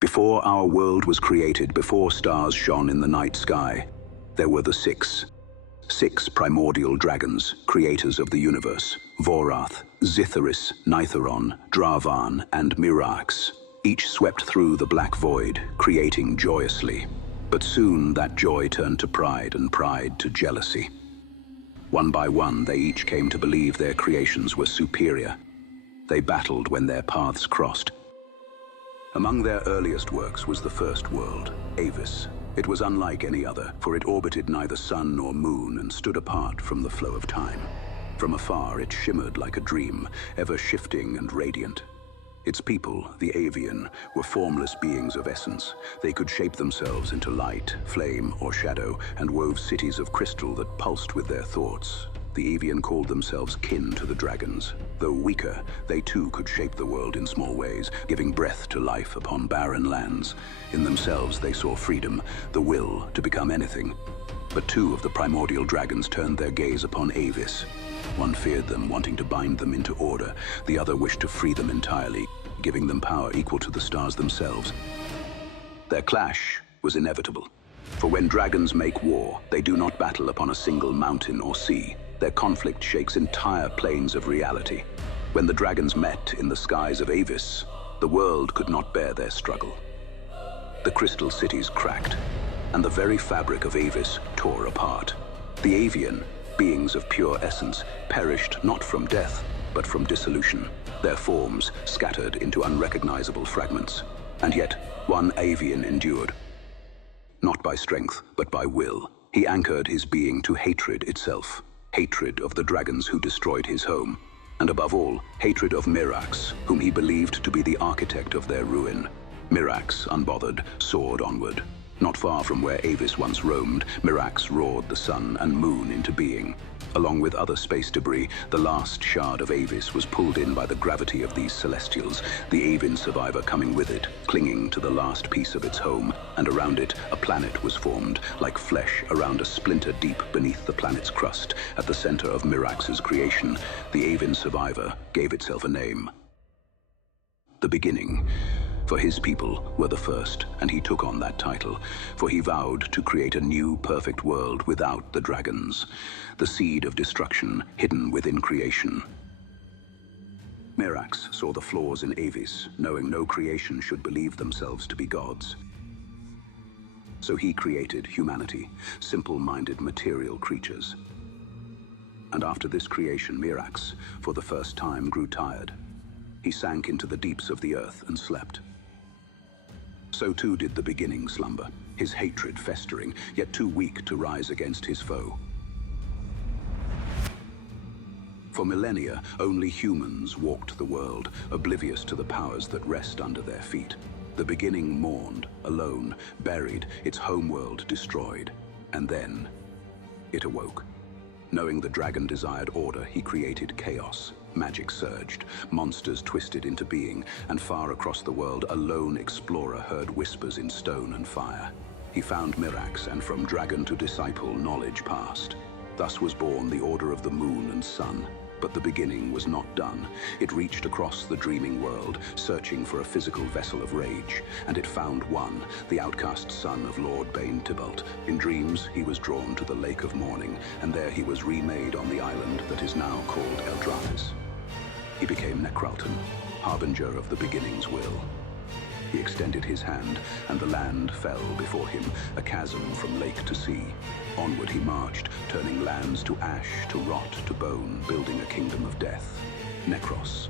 Before our world was created, before stars shone in the night sky, there were the six primordial dragons, creators of the universe: Vorath, Zitharis, Nitharon, Dravan, and Mirax. Each swept through the black void, creating joyously. But soon that joy turned to pride, and pride to jealousy. One by one, they each came to believe their creations were superior. They battled when their paths crossed. Among their earliest works was the first world, Avis. It was unlike any other, for it orbited neither sun nor moon and stood apart from the flow of time. From afar, it shimmered like a dream, ever shifting and radiant. Its people, the Avian, were formless beings of essence. They could shape themselves into light, flame, or shadow, and wove cities of crystal that pulsed with their thoughts. The Avian called themselves kin to the dragons. Though weaker, they too could shape the world in small ways, giving breath to life upon barren lands. In themselves they saw freedom, the will to become anything. But two of the primordial dragons turned their gaze upon Avis. One feared them, wanting to bind them into order. The other wished to free them entirely, giving them power equal to the stars themselves. Their clash was inevitable. For when dragons make war, they do not battle upon a single mountain or sea. Their conflict shakes entire planes of reality. When the dragons met in the skies of Avis, the world could not bear their struggle. The crystal cities cracked, and the very fabric of Avis tore apart. The Avian, beings of pure essence, perished not from death, but from dissolution, their forms scattered into unrecognizable fragments. And yet, one Avian endured. Not by strength, but by will. He anchored his being to hatred itself. Hatred of the dragons who destroyed his home. And above all, hatred of Mirax, whom he believed to be the architect of their ruin. Mirax, unbothered, soared onward. Not far from where Avis once roamed, Mirax roared the sun and moon into being. Along with other space debris, the last shard of Avis was pulled in by the gravity of these celestials, the Avian survivor coming with it, clinging to the last piece of its home, and around it a planet was formed, like flesh around a splinter deep beneath the planet's crust. At the center of Mirax's creation, the Avian survivor gave itself a name. The Beginning. For his people were the first, and he took on that title, for he vowed to create a new perfect world without the dragons, the seed of destruction hidden within creation. Mirax saw the flaws in Avis, knowing no creation should believe themselves to be gods. So he created humanity, simple-minded material creatures. And after this creation, Mirax, for the first time, grew tired. He sank into the deeps of the earth and slept. So too did the Beginning slumber, his hatred festering, yet too weak to rise against his foe. For millennia, only humans walked the world, oblivious to the powers that rest under their feet. The Beginning mourned, alone, buried, its homeworld destroyed. And then, it awoke. Knowing the dragon desired order, he created chaos. Magic surged, monsters twisted into being, and far across the world, a lone explorer heard whispers in stone and fire. He found Mirax, and from dragon to disciple, knowledge passed. Thus was born the Order of the Moon and Sun. But the Beginning was not done. It reached across the dreaming world, searching for a physical vessel of rage, and it found one, the outcast son of Lord Bane Tybalt. In dreams, he was drawn to the Lake of Morning, and there he was remade on the island that is now called Eldrathis. He became Necralton, harbinger of the Beginning's will. He extended his hand, and the land fell before him, a chasm from lake to sea. Onward he marched, turning lands to ash, to rot, to bone, building a kingdom of death. Necros,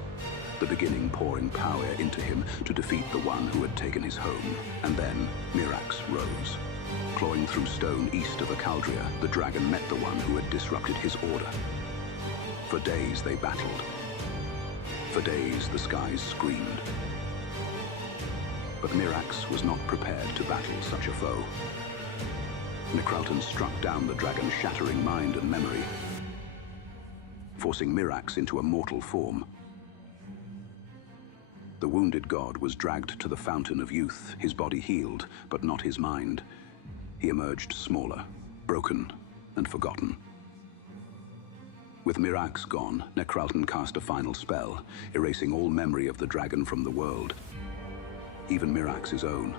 the Beginning pouring power into him to defeat the one who had taken his home. And then Mirax rose. Clawing through stone east of Acaldria, the dragon met the one who had disrupted his order. For days they battled. For days the skies screamed. But Mirax was not prepared to battle such a foe. Necralton struck down the dragon's shattering mind and memory, forcing Mirax into a mortal form. The wounded god was dragged to the fountain of youth, his body healed, but not his mind. He emerged smaller, broken, and forgotten. With Mirax gone, Necralton cast a final spell, erasing all memory of the dragon from the world. even Mirax's own.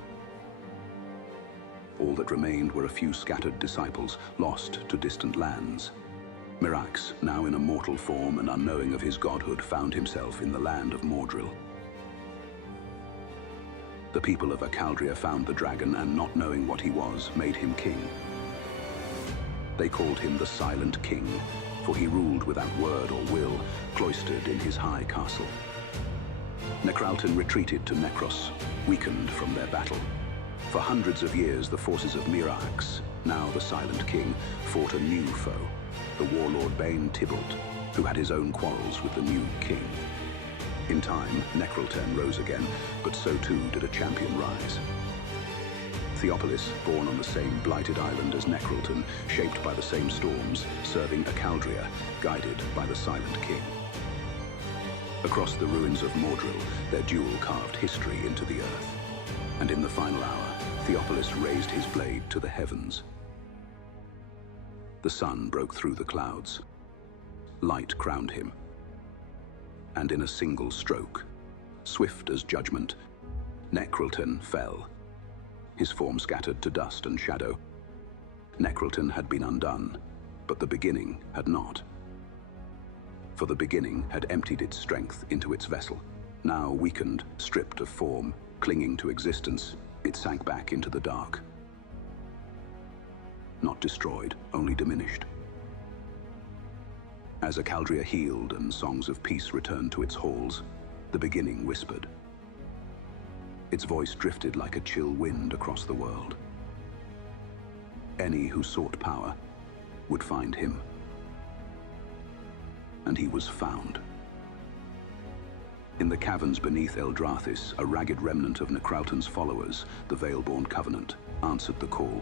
All that remained were a few scattered disciples, lost to distant lands. Mirax, now in a mortal form and unknowing of his godhood, found himself in the land of Mordril. The people of Acaldria found the dragon and, not knowing what he was, made him king. They called him the Silent King, for he ruled without word or will, cloistered in his high castle. Necralton retreated to Necros, weakened from their battle. For hundreds of years, the forces of Mirax, now the Silent King, fought a new foe, the warlord Bane Tybalt, who had his own quarrels with the new king. In time, Necralton rose again, but so too did a champion rise. Theopolis, born on the same blighted island as Necralton, shaped by the same storms, serving Acaldria, guided by the Silent King. Across the ruins of Mordril, their duel carved history into the earth. And in the final hour, Theopolis raised his blade to the heavens. The sun broke through the clouds. Light crowned him. And in a single stroke, swift as judgment, Necralton fell, his form scattered to dust and shadow. Necralton had been undone, but the beginning had not. For the beginning had emptied its strength into its vessel. Now weakened, stripped of form, clinging to existence, it sank back into the dark. Not destroyed, only diminished. As Acaldria healed and songs of peace returned to its halls, the beginning whispered. Its voice drifted like a chill wind across the world. Any who sought power would find him. And he was found. In the caverns beneath Eldrathis, a ragged remnant of Necralton's followers, the Veilborn Covenant, answered the call.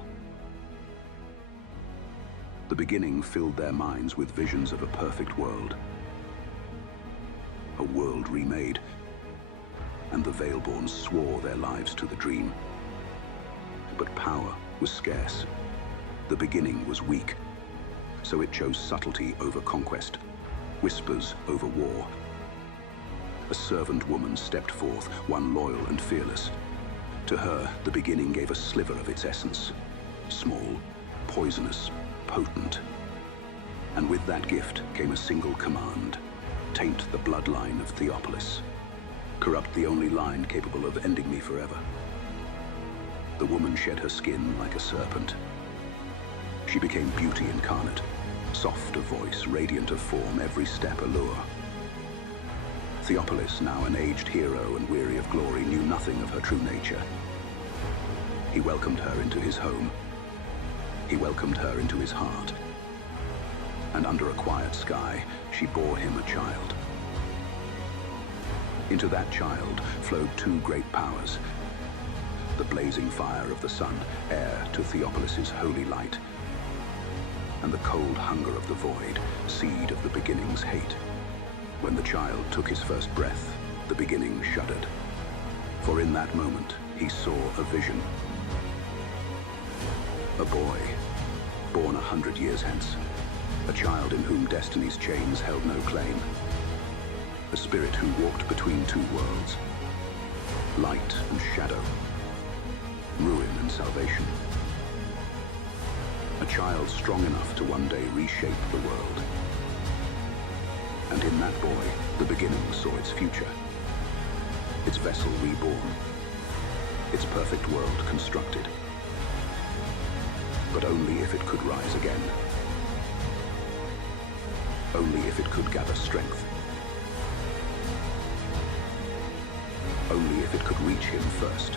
The beginning filled their minds with visions of a perfect world. A world remade, and the Veilborn swore their lives to the dream. But power was scarce. The beginning was weak, so it chose subtlety over conquest, whispers over war. A servant woman stepped forth, one loyal and fearless. To her, the beginning gave a sliver of its essence. Small, poisonous, potent. And with that gift came a single command: taint the bloodline of Theopolis. Corrupt the only line capable of ending me forever. The woman shed her skin like a serpent. She became beauty incarnate, soft of voice, radiant of form, every step a lure. Theopolis, now an aged hero and weary of glory, knew nothing of her true nature. He welcomed her into his home. He welcomed her into his heart. And under a quiet sky, she bore him a child. Into that child flowed two great powers: the blazing fire of the sun, heir to Theopolis's holy light, and the cold hunger of the void, seed of the beginning's hate. When the child took his first breath, the beginning shuddered. For in that moment, he saw a vision. A boy, born 100 years hence. A child in whom destiny's chains held no claim. A spirit who walked between two worlds. Light and shadow. Ruin and salvation. A child strong enough to one day reshape the world. And in that boy, the beginning saw its future. Its vessel reborn. Its perfect world constructed. But only if it could rise again. Only if it could gather strength. Only if it could reach him first.